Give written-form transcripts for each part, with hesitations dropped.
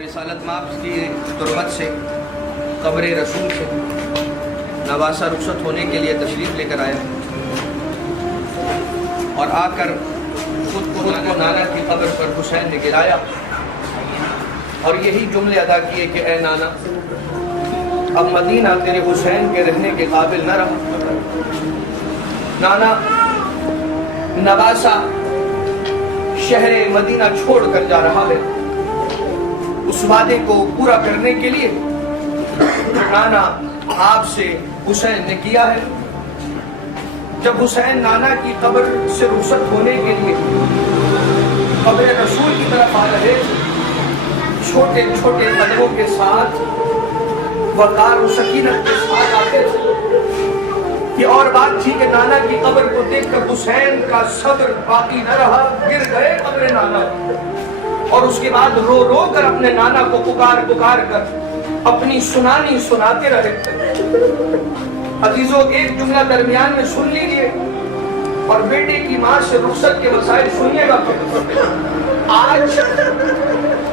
رسالت مآب کی تربت سے قبر رسول سے نواسا رخصت ہونے کے لیے تشریف لے کر آیا اور آ کر خود کو نانا کی قبر پر حسین نے گرایا اور یہی جملے ادا کیے کہ اے نانا، اب مدینہ تیرے حسین کے رہنے کے قابل نہ رہا۔ نانا، نواسا شہر مدینہ چھوڑ کر جا رہا ہے اس وعدے کو پورا کرنے کے لیے جو نانا آپ سے حسین نے کیا ہے۔ جب حسین نانا کی قبر سے رخصت ہونے کے لیے قبر رسول کی طرف آ رہے، چھوٹے چھوٹے قدموں کے ساتھ، وقار و سکینت کے ساتھ آتے تھے، یہ اور بات تھی کہ نانا کی قبر کو دیکھ کر حسین کا صبر باقی نہ رہا، گر گئے قبر نانا اور اس کے بعد رو رو کر اپنے نانا کو پکار پکار کر اپنی سنانی سناتے رہے۔ عزیزوں، ایک جملہ درمیان میں سن لیجئے اور بیٹے کی ماں سے رخصت کے مسائل سنیے گا۔ آج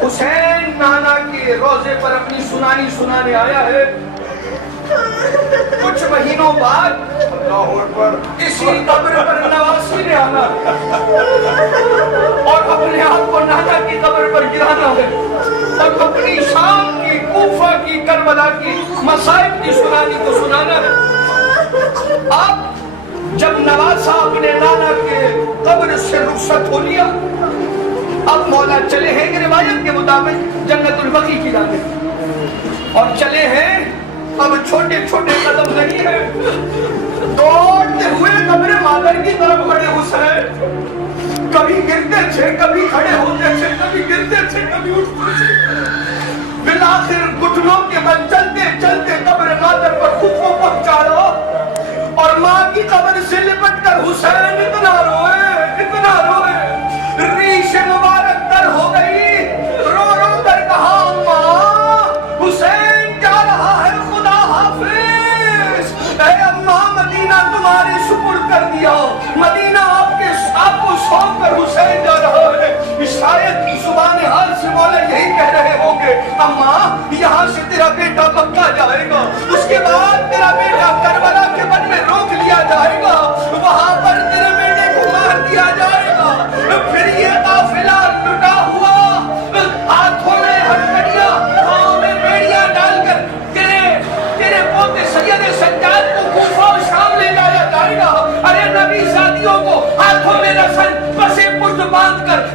حسین نانا کے روضے پر اپنی سنانی سنانے آیا ہے۔ کچھ مہینوں بعد اسی قبر پر نواسی نے آنا اور اپنے آپ کو نانا کی قبر پر گرانا ہے اور اپنی شام کی، کوفہ کی، کربلا کی مصائب کی سنانی کو سنانا ہے۔ اب جب نواسا اپنے نانا کے قبر سے رخصت ہو لیا، اب مولا چلے ہیں کہ روایت کے مطابق جنت البقیع کی جانب اور چلے ہیں۔ اب چھوٹے چھوٹے قدم نہیں ہے، دوڑتے ہوئے قبر مادر کی طرف بڑھے حسین۔ کبھی گرتے تھے، کبھی کھڑے ہوتے تھے، کبھی گرتے تھے، کبھی اٹھتے تھے، بالآخر گھٹنوں کے بل چلتے چلتے قبر مادر پر خود کو پہنچایا اور ماں کی قبر سے لپٹ کر حسین اتنا روئے، ریش مبارک تر ہو گئی، رو رو کر کہا اماں حسین جا رہا ہے، خدا حافظ۔ اے اماں، مدینہ تمہارے سپرد کر دیا، مدینہ آپ کو سونپ کر حسین جا رہا ہے۔ شاید کی زبان حال سے مولا یہی کہہ رہے ہوں گے، اماں یہاں سے تیرا بیٹا مکہ جائے گا، اس کے بعد تیرا بیٹا کربلا کے بن میں روک لیا جائے گا، وہاں پر تیرے بیٹے کو مار دیا جائے گا، پھر یہ قافلہ لٹا ہوا ہاتھوں میں ہتھکڑیاں، پاؤں میں بیڑیاں ڈال کر تیرے پوتے سید سجاد کو کوفہ اور شام لے جایا جائے گا۔ ارے نبی زادیوں کو ہاتھوں میں رسن پسے پشت باندھ کر